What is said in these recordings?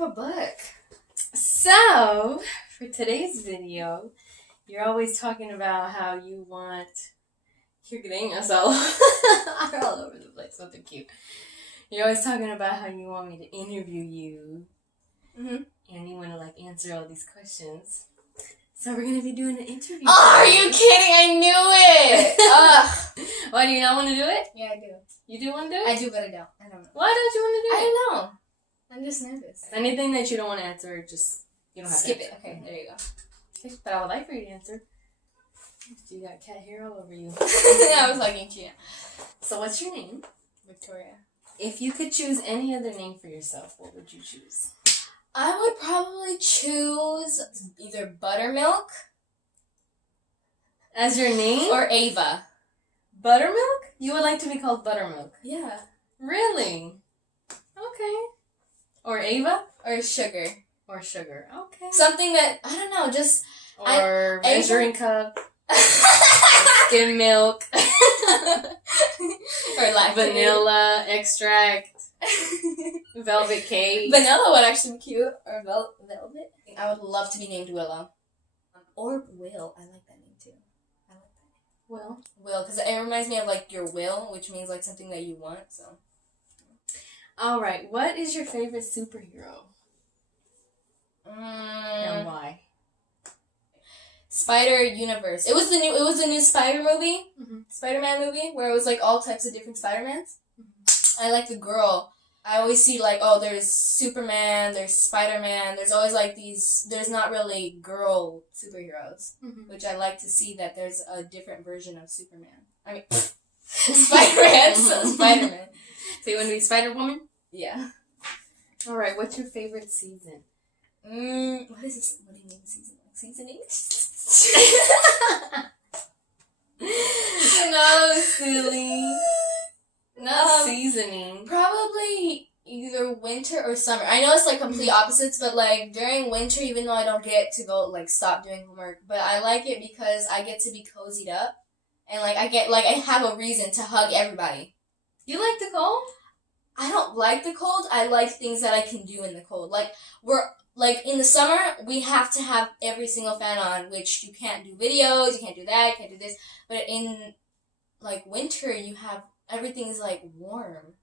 have a book. So, for today's video, you're always talking about how you want... You're getting us all over the place. So they're cute. You're always talking about how you want me to interview you. Mm-hmm. And you want to, like, answer all these questions. So we're going to be doing an interview. Oh, are you kidding? I knew it! Ugh. Why, do you not want to do it? Yeah, I do. You do want to do it? I do, but I don't. I don't know. Why don't you want to do it? I don't know. I'm just nervous. Anything that you don't want to answer, just... You don't have skip to it. Okay, there you go. Okay, but I would like for you to answer. You got cat hair all over you. I was like, ain't you? So what's your name? Victoria. If you could choose any other name for yourself, what would you choose? I would probably choose either Buttermilk As your name? or Ava. Buttermilk? You would like to be called Buttermilk? Yeah. Really? Okay. Or Ava? Or Sugar. Or Sugar. Okay. Something that, I don't know, just... Or measuring cup. Skim milk. Or like vanilla extract. Velvet cake. Vanilla would actually be cute. Or velvet. I would love to be named Willow. Or Will. I like that name too. I like that name. Will, because it reminds me of like your will, which means like something that you want, so. Alright, what is your favorite superhero? And why? Spider Universe. It was the new Spider movie, Spider-Man movie, where it was like all types of different Spider-Mans. I like the girl. I always see like, oh, there's Superman, there's Spider-Man, there's always like these, there's not really girl superheroes, which I like to see that there's a different version of Superman. I mean, Spider-Man, Spider-Man. So you want to be Spider-Woman? Yeah. Alright, what's your favorite season? What is this? What do you mean season? Like seasoning? No, silly. No. Seasoning. Probably either winter or summer. I know it's like complete opposites, but like during winter, even though I don't get to go like stop doing homework, but I like it because I get to be cozied up, and like I have a reason to hug everybody. You like the cold? I don't like the cold. I like things that I can do in the cold. Like in the summer, we have to have every single fan on, which you can't do videos, you can't do that, you can't do this. But in like winter, you have everything's like warm.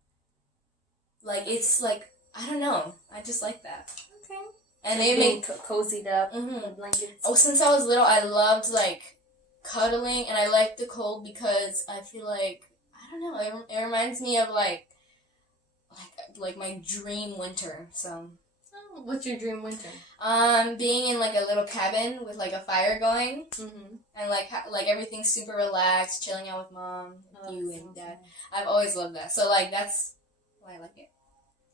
Like it's like, I don't know. I just like that. Okay. And they make cozied up with blankets. Oh, since I was little, I loved like cuddling, and I liked the cold because I feel like, I don't know, it reminds me of like my dream winter. So. Oh, what's your dream winter? Being in like a little cabin with like a fire going, and like everything's super relaxed, chilling out with mom, you and dad. I've always loved that. So like that's why I like it.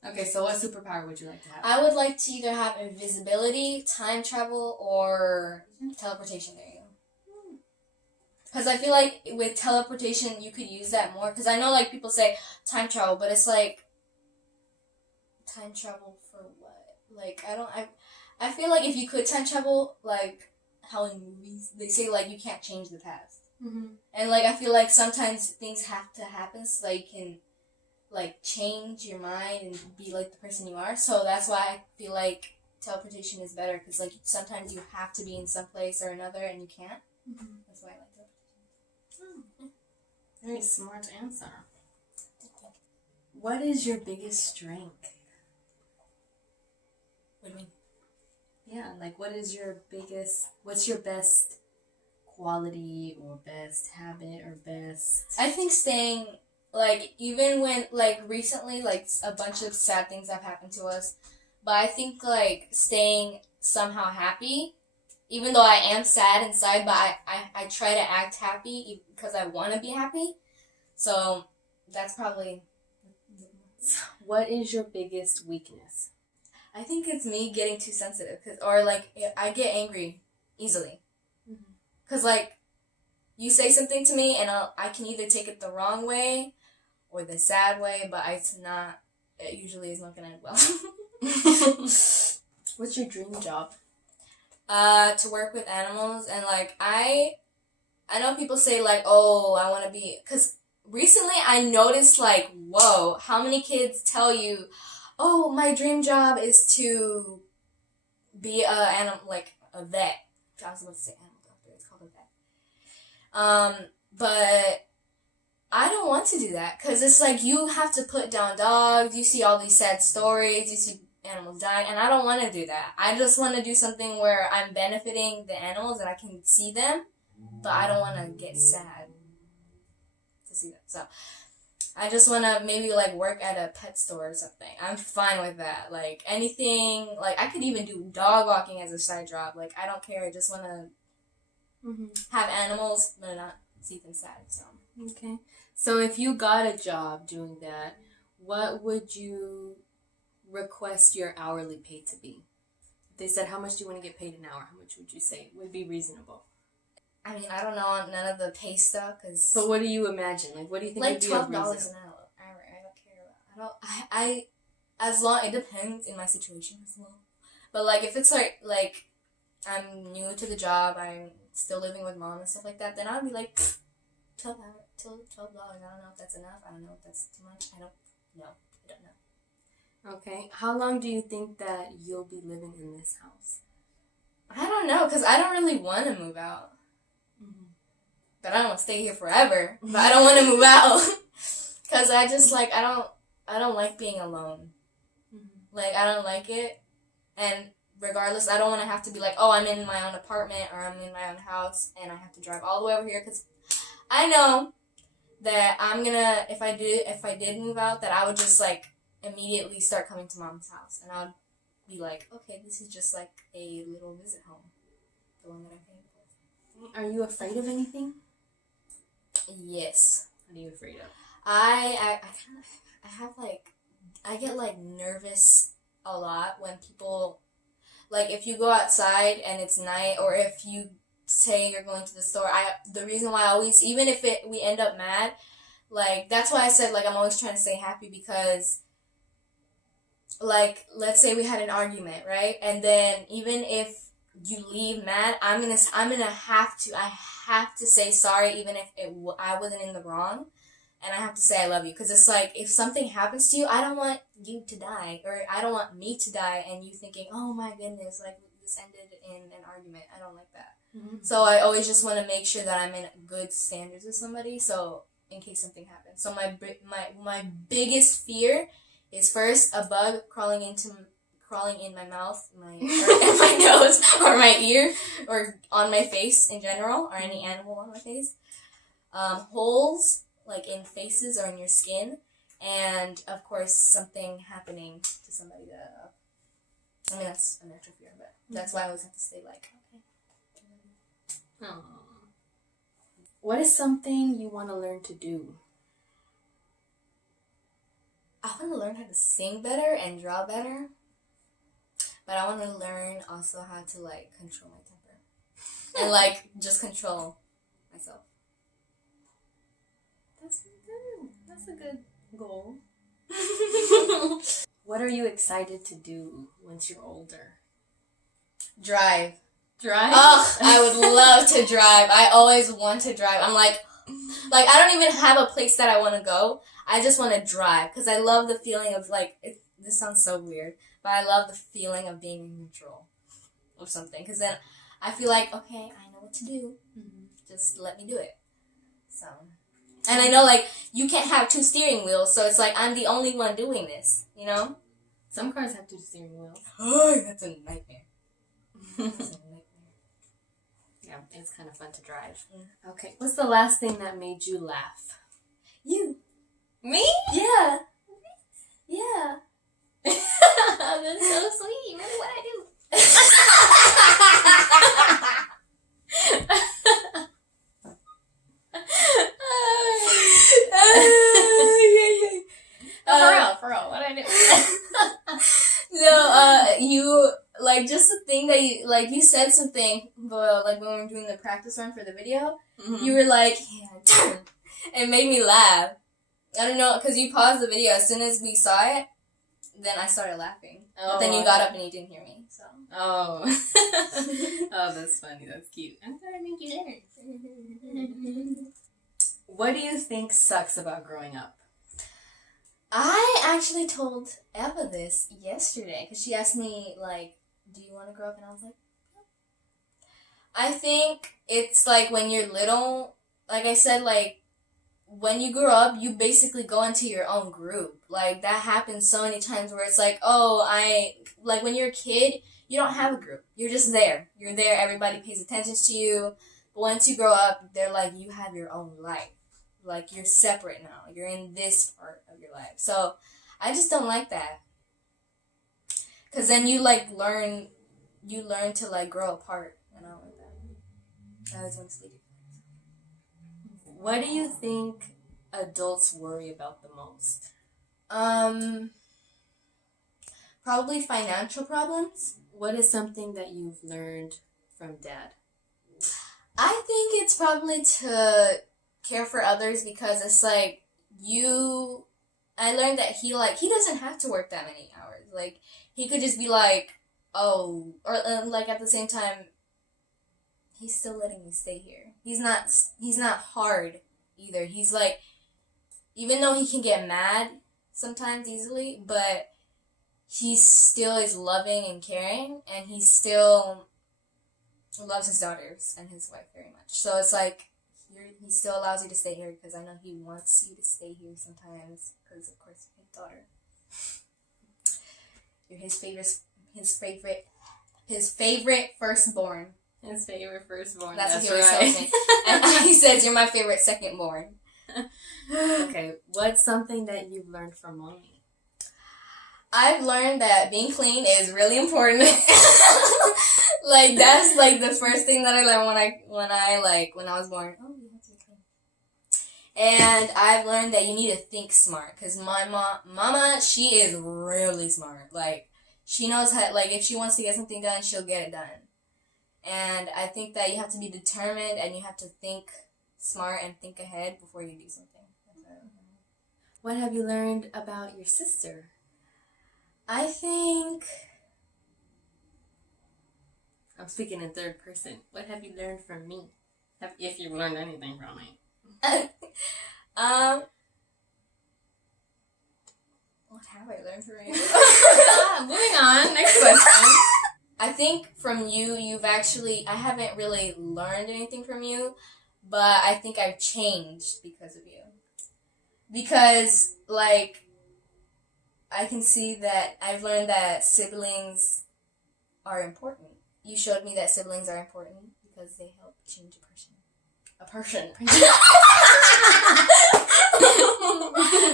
Okay, so what superpower would you like to have? I would like to either have invisibility, time travel, or teleportation. There you go. Because I feel like with teleportation you could use that more. Because I know like people say time travel, but it's like time travel for what? Like, I feel like if you could time travel, like, how in movies, they say, like, you can't change the past. And, like, I feel like sometimes things have to happen so that you can, like, change your mind and be, like, the person you are. So that's why I feel like teleportation is better, because, like, sometimes you have to be in some place or another and you can't. That's why I like teleportation. Very smart answer. What is your biggest strength? What do you mean? Yeah, like what's your best quality or best habit or best... I think staying, like, even when, like, recently, like, a bunch of sad things have happened to us, but I think, like, staying somehow happy, even though I am sad inside, but I try to act happy because I want to be happy, so that's probably... What is your biggest weakness? I think it's me getting too sensitive, or like I get angry easily, because like you say something to me and I can either take it the wrong way or the sad way, but it usually is not gonna end well. What's your dream job? To work with animals, and like I know people say like, oh, I want to be, because recently I noticed like, whoa, how many kids tell you, oh, my dream job is to be a vet. I was about to say animal doctor. It's called a vet. But I don't want to do that because it's like you have to put down dogs. You see all these sad stories. You see animals dying, and I don't want to do that. I just want to do something where I'm benefiting the animals and I can see them, but I don't want to get sad to see them. So I just want to maybe like work at a pet store or something. I'm fine with that. Like anything, like I could even do dog walking as a side job. Like I don't care. I just want to have animals, but not see them sad. So okay. So if you got a job doing that, what would you request your hourly pay to be? If they said, how much do you want to get paid an hour? How much would you say would be reasonable? I mean, I don't know none of the pay stuff, cause. But what do you imagine? Like, what do you think would be $12 an hour. I don't care about. I as long it depends in my situation as well. But like if it's like I'm new to the job, I'm still living with mom and stuff like that, then I would be like $12. I don't know if that's enough. I don't know if that's too much. I don't know. Okay. How long do you think that you'll be living in this house? I don't know, because I don't really want to move out. But I don't want to stay here forever. But I don't want to move out. Because I just, like, I don't like being alone. Like, I don't like it. And regardless, I don't want to have to be like, oh, I'm in my own apartment or I'm in my own house and I have to drive all the way over here. Because I know that I'm going to, if I did move out, that I would just, like, immediately start coming to mom's house. And I would be like, okay, this is just like a little visit home. The one that I paid for. Are you afraid of anything? Yes. What are you afraid of? I get like nervous a lot when people, like if you go outside and it's night, or if you say you're going to the store, the reason why I always, even if we end up mad, like that's why I said like I'm always trying to stay happy, because like let's say we had an argument, right? And then even if you leave mad, I have to say sorry, even if I wasn't in the wrong, and I have to say I love you, because it's like if something happens to you, I don't want you to die, or I don't want me to die, and you thinking, oh my goodness, like this ended in an argument. I don't like that. So I always just want to make sure that I'm in good standards with somebody, so in case something happens. So my biggest fear is first a bug crawling in my mouth, or in my nose, or my ear, or on my face in general, or any animal on my face. Holes, like in faces or in your skin, and of course something happening to somebody that, I mean that's a natural fear, but that's why I always have to stay like, okay. Aww. What is something you want to learn to do? I want to learn how to sing better and draw better. But I want to learn also how to, like, control my temper. And, like, just control myself. That's a good goal. What are you excited to do once you're older? Drive. Drive? I would love to drive. I always want to drive. I'm like, I don't even have a place that I want to go. I just want to drive. Because I love the feeling of, like, this sounds so weird, but I love the feeling of being in control of something. Because then I feel like, okay, I know what to do. Just let me do it. So, and I know, like, you can't have 2 steering wheels, so it's like I'm the only one doing this, you know? Some cars have 2 steering wheels. Oh, that's a nightmare. Yeah, it's kind of fun to drive. Okay, what's the last thing that made you laugh? You. Me? Yeah. Yeah. That's so sweet. Really, what I do? For real, what I do? No, you, like, just the thing that you, like, you said something, but, like, when we were doing the practice run for the video, you were like, yeah, turn. It made me laugh. I don't know, because you paused the video as soon as we saw it, then I started laughing. But then you got up and you didn't hear me, so. Oh. Oh, that's funny. That's cute. I'm trying to make you laugh. What do you think sucks about growing up? I actually told Eva this yesterday because she asked me, like, do you want to grow up? And I was like, no. I think it's like when you're little, like I said, like, when you grow up, you basically go into your own group. Like, that happens so many times where it's like, like, when you're a kid, you don't have a group. You're just there. You're there. Everybody pays attention to you. But once you grow up, they're like, you have your own life. Like, you're separate now. You're in this part of your life. So, I just don't like that. Because then you, like, learn to, like, grow apart. And I don't like that. I always want to stay different. What do you think adults worry about the most? Probably financial problems. What is something that you've learned from Dad? I think it's probably to care for others because it's like I learned that he doesn't have to work that many hours. Like, he could just be like, oh, or like at the same time, he's still letting me stay here. He's not hard either. He's like, even though he can get mad sometimes easily, but he still is loving and caring, and he still loves his daughters and his wife very much. So it's like, he still allows you to stay here because I know he wants you to stay here sometimes because, of course, you're his daughter. You're his favorite firstborn. His favorite firstborn. That's what he always tells me. And he says, you're my favorite secondborn. Okay, what's something that you've learned from Mommy? I've learned that being clean is really important. Like, that's like the first thing that I learned when I was born. Oh, you have to be clean. And I've learned that you need to think smart because my mama, she is really smart. Like, she knows how, like, if she wants to get something done, she'll get it done. And I think that you have to be determined and you have to think smart and think ahead before you do something. What have you learned about your sister? I think... I'm speaking in third person. What have you learned from me? If you've learned anything from me. What have I learned from you? Moving on. Next question. I think from you, I haven't really learned anything from you, but I think I've changed because of you. Because, like, I can see that I've learned that siblings are important. You showed me that siblings are important because they help change a person. A person.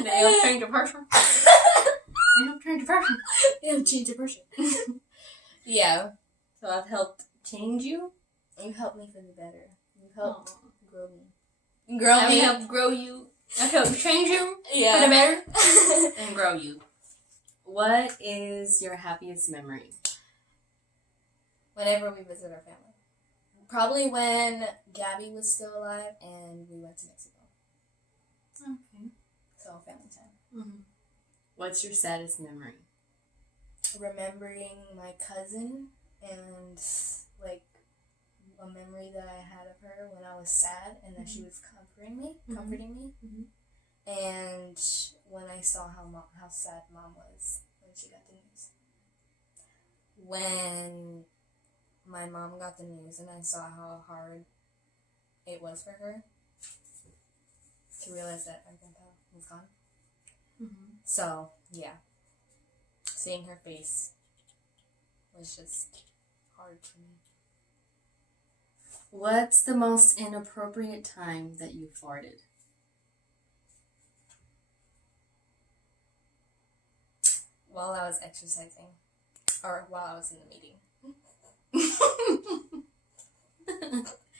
They help change a person. They help change a person. They help change a person. Yeah. So I've helped change you? You helped me for the better. You helped grow me. I helped grow you. I helped change you for the better. And grow you. What is your happiest memory? Whenever we visit our family. Probably when Gabby was still alive and we went to Mexico. Okay. So, family time. Mm-hmm. What's your saddest memory? Remembering my cousin and, like, a memory that I had of her when I was sad and that she was comforting me. Mm-hmm. And when I saw how sad Mom was when she got the news. When my mom got the news and I saw how hard it was for her to realize that our grandpa was gone. Mm-hmm. So, yeah. Seeing her face was just hard for me. What's the most inappropriate time that you farted? While I was exercising. Or while I was in the meeting.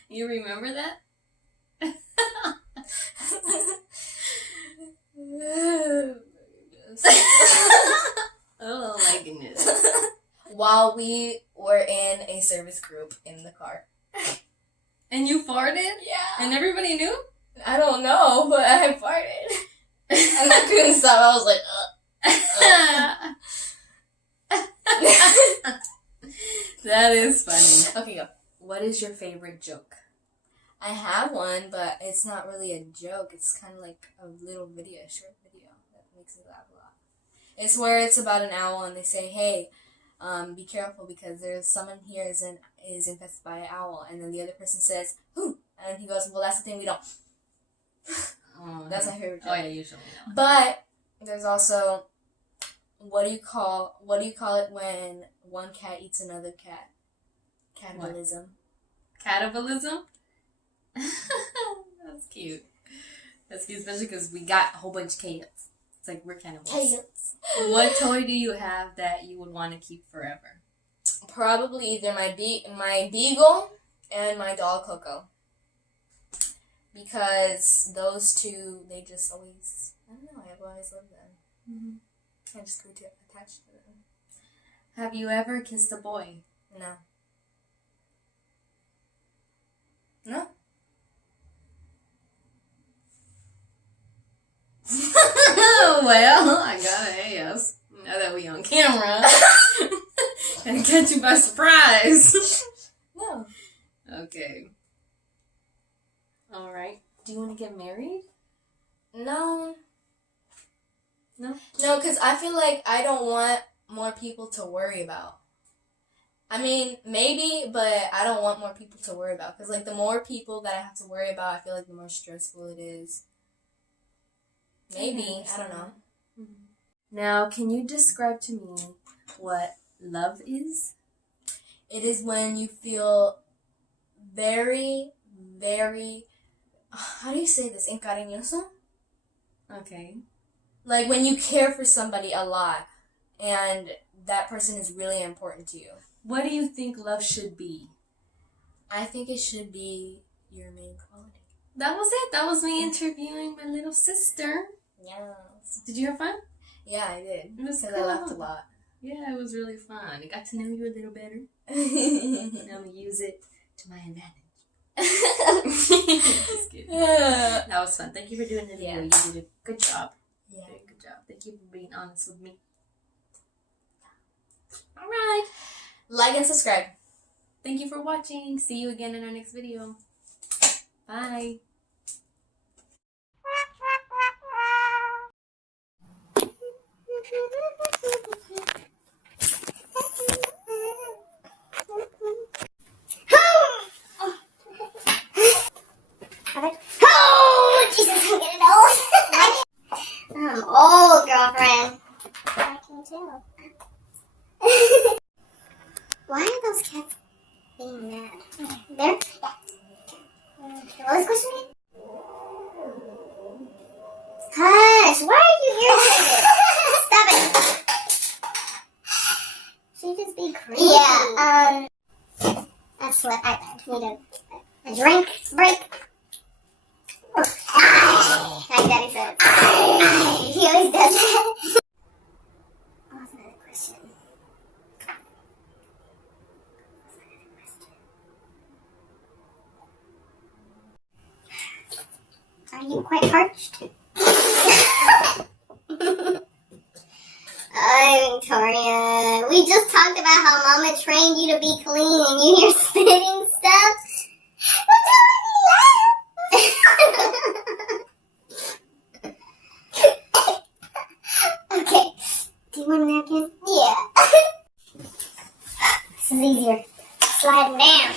You remember that? Oh my goodness. While we were in a service group in the car. And you farted? Yeah. And everybody knew? I don't know, but I farted. And I couldn't stop. I was like, That is funny. Okay, go. What is your favorite joke? I have one, but it's not really a joke. It's kind of like a little video, a short video that makes me laugh a lot. It's where it's about an owl and they say, hey, be careful because there's someone here is infested by an owl. And then the other person says, who? And he goes, well, that's the thing we don't. That's my favorite joke. Oh, yeah, usually. No. But there's also, what do you call it when one cat eats another cat? Cannibalism. Cannibalism? That's cute. That's cute, especially because we got a whole bunch of cats. It's like we're cannibals. What toy do you have that you would want to keep forever? Probably either my beagle and my dog Coco. Because those two, they just always, I don't know, I've always loved them. Mm-hmm. I just grew too attached to them. Have you ever kissed a boy? No. No? Well, I gotta ask. Now that we on camera. And catch you by surprise. No. Okay. Alright. Do you want to get married? No. No? No, because I feel like I don't want more people to worry about. I mean, maybe, but I don't want more people to worry about. Because, like, the more people that I have to worry about, I feel like the more stressful it is. Maybe. I don't know. Now, can you describe to me what love is? It is when you feel very, very... How do you say this? Encariñoso? Okay. Like, when you care for somebody a lot, and that person is really important to you. What do you think love should be? I think it should be your main quality. That was it. That was me interviewing my little sister. Yes. Did you have fun? Yeah, I did. It was Because cool. I laughed a lot. Yeah, it was really fun. I got to know you a little better. And I'm going to use it to my advantage. Just kidding. That was fun. Thank you for doing the video. Yeah. You did a good job. Yeah. Very good job. Thank you for being honest with me. All right. Like and subscribe. Thank you for watching. See you again in our next video. Bye. Oh, Jesus, I'm getting old. I'm old, girlfriend. I can tell. Why are those cats being mad? There? Yeah. Okay, what was the question again? Hush, why are you here? Stop it. She just be crazy. Yeah, that's what I need a drink break. Like Daddy said. He always does that. What was another question? Are you quite parched? Oh, Victoria. We just talked about how Mama trained you to be clean and you hear spitting stuff. Okay. Do you want a napkin? Yeah. This is easier. Slide down.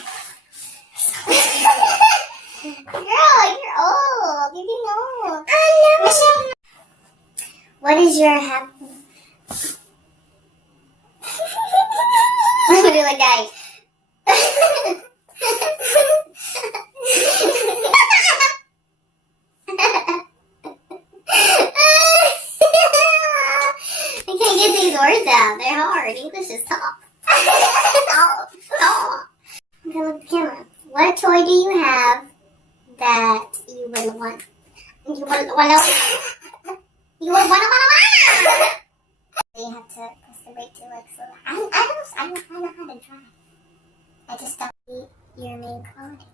Girl, you're old. You're getting old. I know. What is your happy? Look at my guy. I can't get these words out. They're hard. English is tough. Okay, look at the camera. What toy do you have that you wouldn't want? You wouldn't want to. You wouldn't want to. You have to press the brake too, like so. I know how to drive. I just don't be your main quality.